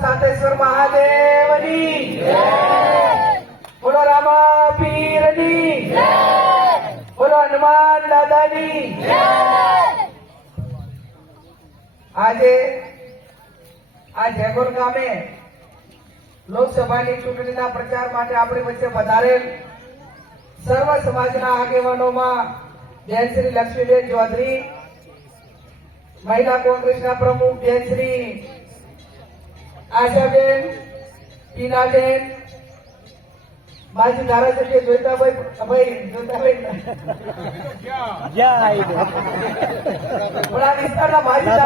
સાતેશ્વર મહાદેવની બોલો રામા પીરની બોલો હનુમાન દાદાની આજે આ જેગોર ગામે લોકસભાની ચૂંટણીના પ્રચાર માટે આપણી વચ્ચે પધારેલ સર્વ સમાજના આગેવાનોમાં બેન શ્રી લક્ષ્મીબેન ચૌધરી, મહિલા કોંગ્રેસના પ્રમુખ બેન શ્રી આશાબેન, ટીનાબેન, માજી ધારાસભ્ય જોઈતાભાઈ વિસ્તારના માજી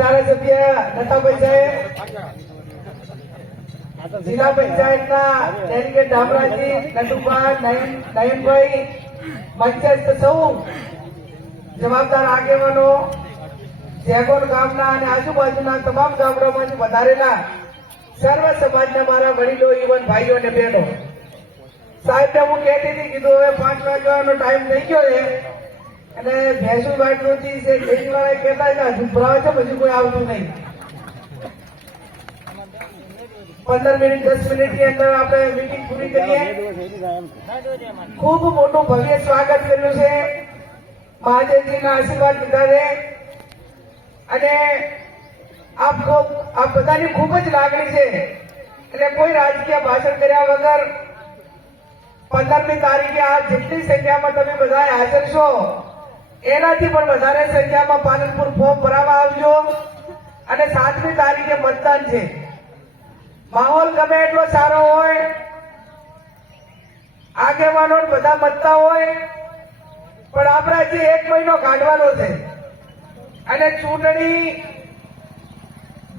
ધારાસભ્ય નતાભાઈ સાહેબ, જિલ્લા પંચાયતના ડેલિગેટ ડામરાજી, નટુભા, નયનભાઈ, પંચાયત સૌ જવાબદાર આગેવાનો, જેગોર ગામના અને આજુબાજુના તમામ ગામડામાંથી વધારેલા સર્વ સમાજના મારા વડીલો, યુવાન ભાઈઓ અને બહેનો, સાહેબને હું કહેતી હતી, કીધું હવે 5 વાગ્યાનો ટાઈમ થઈ ગયો છે અને ભેંસુ વાટ નહોતી છે, વાળા કહેતા હતા હજુ ભરાવે છે, હજુ કોઈ આવતું નહીં. 15 મિનિટ 10 મિનિટની અંદર આપણે મીટિંગ પૂરી કરીએ. ખૂબ મોટું ભવ્ય સ્વાગત કર્યું છે, મહાદેવજીના આશીર્વાદ લીધા છે અને આપ બધાની ખૂબ જ લાગણી છે એટલે કોઈ રાજકીય ભાષણ કર્યા વગર 15મી તારીખે આ જેટલી સંખ્યામાં તમે બધા હાજર છો એનાથી પણ વધારે સંખ્યામાં પાલનપુર ફોર્મ ભરાવા આવજો અને 7મી તારીખે મતદાન છે. માહોલ ગમે એટલો સારો હોય, આગેવાનો બધા મતતા હોય, પણ આપણે હજી 1 મહિનો કાઢવાનો છે અને ચૂંટણી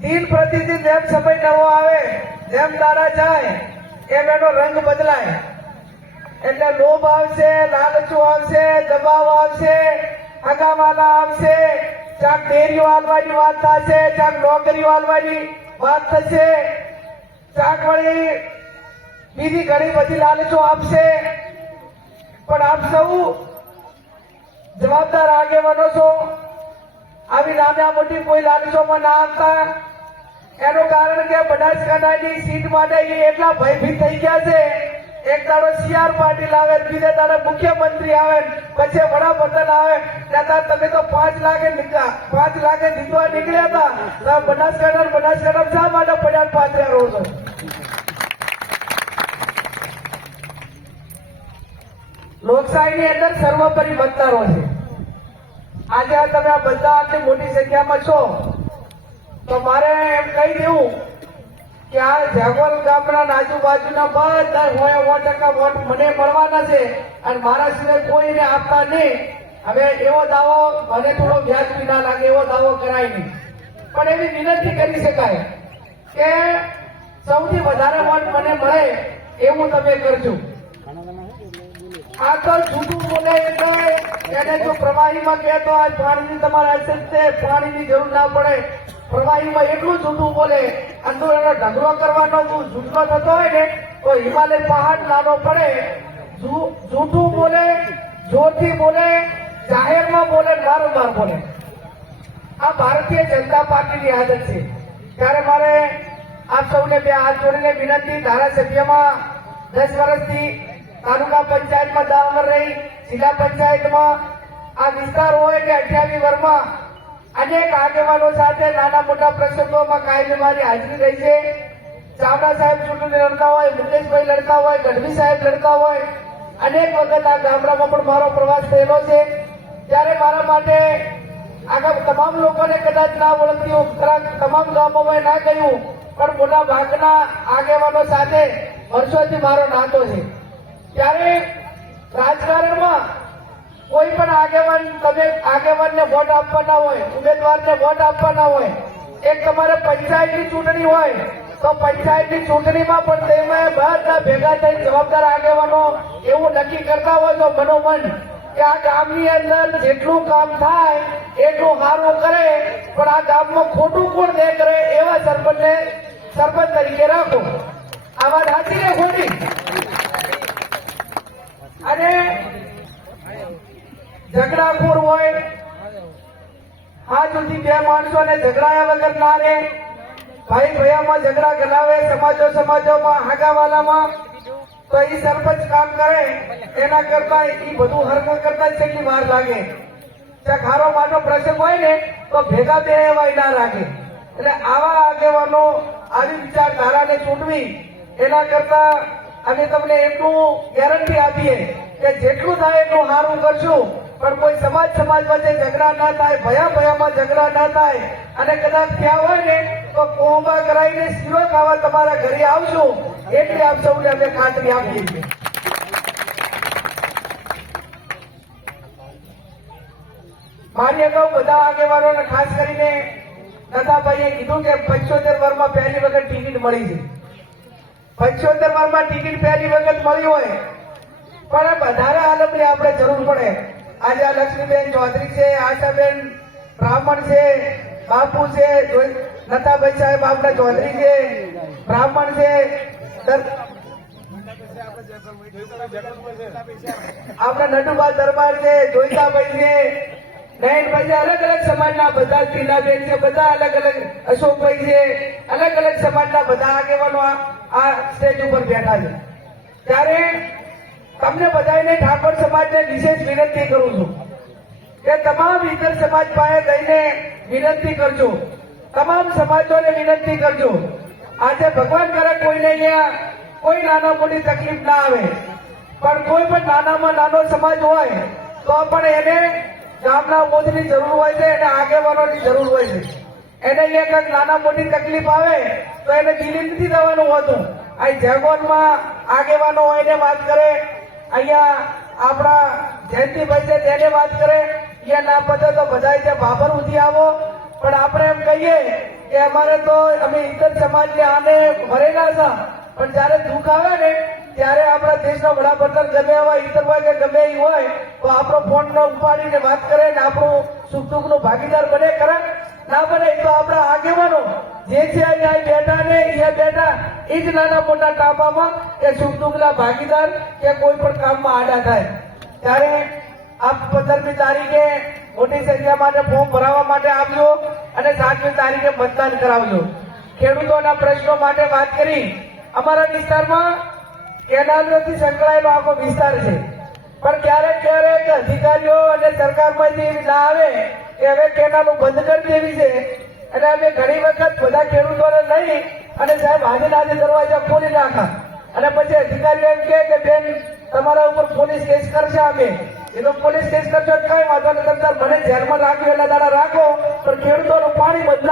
દિન પ્રતિદિન જેમ સમય નવો આવે, જેમ દાડા જાય એમ એનો રંગ બદલાય. એટલે લોભ આવશે, લાલચો આવશે, દબાવ આવશે, હગાવાલા આવશે, ચાક ડેરીઓ આલવાની વાત થશે, ચાક નોકરીઓ આલવાની વાત થશે, ચાક વળી બીજી ઘણી બધી લાલચો આપશે. પણ આપ સૌ જવાબદાર આગેવાનો છો, આવી નાના મોટી કોઈ લાલચોમાં ના આવતા. એનું કારણ કે બનાસકાંઠાની સીટ માટે એટલા ભયભીત થઈ ગયા છે. એક દાડો CR પાટીલ આવે, બીજા દાડો મુખ્યમંત્રી આવે, પછી વડાપ્રધાન આવે, ત્યાં તમે તો 5 લાખે જીતવા નીકળ્યા હતા. બનાસકાંઠા શા માટે પડ્યા પાછળ રહો છો? લોકશાહીની અંદર સર્વોપરી મતદારો છે. આજે તમે આ બધા આટલી મોટી સંખ્યામાં છો તો મારે એમ કહી દેવું કે આ જેગોર ગામના આજુબાજુના બધા 100% વોટ મને મળવાના છે અને મારા સિવાય કોઈને આપતા નહીં. હવે એવો દાવો મને થોડો વ્યાજબી ના લાગે, એવો દાવો કરાય નહીં, પણ એવી વિનંતી કરી શકાય કે સૌથી વધારે વોટ મને મળે એવું તમે કરજો. આ તો જૂઠું બોલે એટલે એને જો પ્રવાહીમાં કહેતો આજ પાણીની તમારે અછત છે, પાણીની જરૂર ના પડે, પ્રવાહીમાં એટલું જૂઠું બોલે, અંદર એનો ઢગલો કરવાનો જૂઠો થતો હોય ને તો હિમાલય પહાડ નાનો પડે. જૂઠું બોલે, જોરથી બોલે, જાહેરમાં બોલે, વારંવાર બોલે. આ ભારતીય જનતા પાર્ટીની આદત છે. ત્યારે મારે આપ સૌને 2 હાથ જોડીને વિનંતી, ધારાસભ્યમાં 10 વર્ષથી, તાલુકા પંચાયતમાં 10 વર્ષ રહી, જિલ્લા પંચાયતમાં આ વિસ્તાર હોય કે 28 વર્ષમાં અનેક આગેવાનો સાથે નાના મોટા પ્રસંગોમાં કાયમી મારી હાજરી રહી છે. ચાવડા સાહેબ ચૂંટણી લડતા હોય, મુકેશભાઈ લડતા હોય, ગઢવી સાહેબ લડતા હોય, અનેક વખત આ ગામડામાં પણ મારો પ્રવાસ થયેલો છે. ત્યારે મારા માટે આગળ તમામ લોકોને કદાચ ના ઓળખતી હોય, તમામ ગામોમાં ના ગયું, પણ મોટા ભાગના આગેવાનો સાથે વર્ષોથી મારો નાતો છે. ત્યારે રાજકારણમાં કોઈ પણ આગેવાન, તમે આગેવાનને વોટ આપવાના હોય, ઉમેદવારને વોટ આપવાના હોય, એક તમારે પંચાયતની ચૂંટણી હોય તો પંચાયતની ચૂંટણીમાં પણ તેમાં બધા ભેગા થઈને જવાબદાર આગેવાનો એવું નક્કી કરતા હોય તો મનોમન કે આ ગામની અંદર જેટલું કામ થાય એટલું સારું કરે, પણ આ ગામમાં ખોટું કોણ દે કરે એવા સરપંચને સરપંચ તરીકે રાખો. આ વાત સાચી કે ખોટી? અને ઝઘડાખોર હોય, આ સુધી બે માણસોને ઝઘડાયા વગર ના રહે, ભાઈ ભૈયામાં ઝઘડા ગલાવે, સમાજોમાં હાગાવાલામાં, તો એ સરપંચ કામ કરે એના કરતા એ બધું હરકત કરતા કેટલી વાર લાગે. ત્યાં ખારો માટો પ્રસંગ હોય ને તો ભેગા બે એવા ના રાખે. એટલે આવા આગેવાનો, આવી વિચારધારાને ચૂંટવી એના કરતા અમે તમને એટલું ગેરંટી આપીએ કે જેટલું થાય એટલું સારું કરશું, પણ કોઈ સમાજ વચ્ચે ઝઘડા ના થાય, ભયામાં ઝઘડા ના થાય. અને કદાચ ત્યાં હોય ને તો કોહબા કરાવીને શીરો ખાવા તમારા ઘરે આવશું, એટલી આપ સૌને અમે ખાતરી આપીએ છીએ. મારી અગાઉ બધા આગેવાનોને ખાસ કરીને નથાભાઈએ કીધું કે 75 વર્ષમાં પહેલી વખત ટિકિટ મળી છે. 75 વર્ષમાં ટિકિટ પહેલી વખત મળી હોય પણ વધારે આલમની આપણે જરૂર પડે. આજે આ લક્ષ્મીબેન ચૌધરી છે, આશાબેન બ્રાહ્મણ છે, બાપુ છે, નથાભાઈ સાહેબ આપણા ચૌધરી છે, બ્રાહ્મણ છે, આપણા નટુબા દરબાર છે, જોઈતાભાઈ છે, નયનભાઈ છે, અલગ અલગ સમાજના બધા, ટીનાબેન છે, બધા અલગ અલગ, અશોકભાઈ છે, અલગ અલગ સમાજના બધા આગેવાનો આ સ્ટેજ ઉપર બેઠા છે. ત્યારે તમને બધાને ઠાકોર સમાજને વિશેષ વિનંતી કરું છું કે તમામ ઇતર સમાજ પાસે જઈને વિનંતી કરજો, તમામ સમાજોને વિનંતી કરજો. આજે ભગવાન કરે કોઈને અહીંયા કોઈ નાના મોટી તકલીફ ના આવે, પણ કોઈ પણ નાનામાં નાનો સમાજ હોય તો પણ એને ગામના મોજની જરૂર હોય છે, એને આગેવાનોની જરૂર હોય છે. એને અહીંયા કંઈક નાના મોટી તકલીફ આવે તો એને દિલ્હી નથી જવાનું હોતું. અહીં જયગોનમાં આગેવાનો હોય એને વાત કરે, અહીંયા આપણા જયંતિભાઈ છે તેને વાત કરે, અહીંયા ના પતે તો બધા છે બાબર ઉધી આવો. પણ આપણે એમ કહીએ કે અમારે તો અમે ઇતર સમાજને આને ભરેલા છે, પણ જયારે દુઃખ આવે ને ત્યારે આપણા દેશનો વડાપ્રધાન ગમે એવા ઇતર હોય કે ગમે એ હોય તો આપણો ફોન ન ઉપાડીને વાત કરે ને આપણું સુખ દુઃખ નું ભાગીદાર બને. કરે ના બને તો આપણા આગેવાનો જે છે અહીંયા બેઠા ને અહીંયા બેઠા એ જ નાના મોટા ટાપામાં કે સુખ દુઃખના ભાગીદાર કે કોઈ પણ કામમાં આડા થાય. ત્યારે આપ 15મી તારીખે મોટી સંખ્યા માટે ફોર્મ ભરાવવા માટે આવજો અને 7મી તારીખે મતદાન કરાવજો. ખેડૂતોના પ્રશ્નો માટે વાત કરી. અમારા વિસ્તારમાં કેનાલ નથી સંકળાયેલો આખો વિસ્તાર છે, પણ ક્યારેક અધિકારીઓ અને સરકારમાંથી એવી ના આવે કે હવે કેનાલો બંધ કરી દેવી છે. અને અમે ઘણી વખત બધા ખેડૂતોને લઈ અને સાહેબ આજે દરવાજા ખોલી નાખા અને પછી અધિકારીઓ એમ કે બેન તમારા ઉપર પોલીસ કેસ કરશે. અમે એ તો પોલીસ કેસ કરશો કઈ વાંધો નહીં, મને જેલમાં રાખ્યો એટલા દાડા રાખો, પણ ખેડૂતોનું પાણી બંધ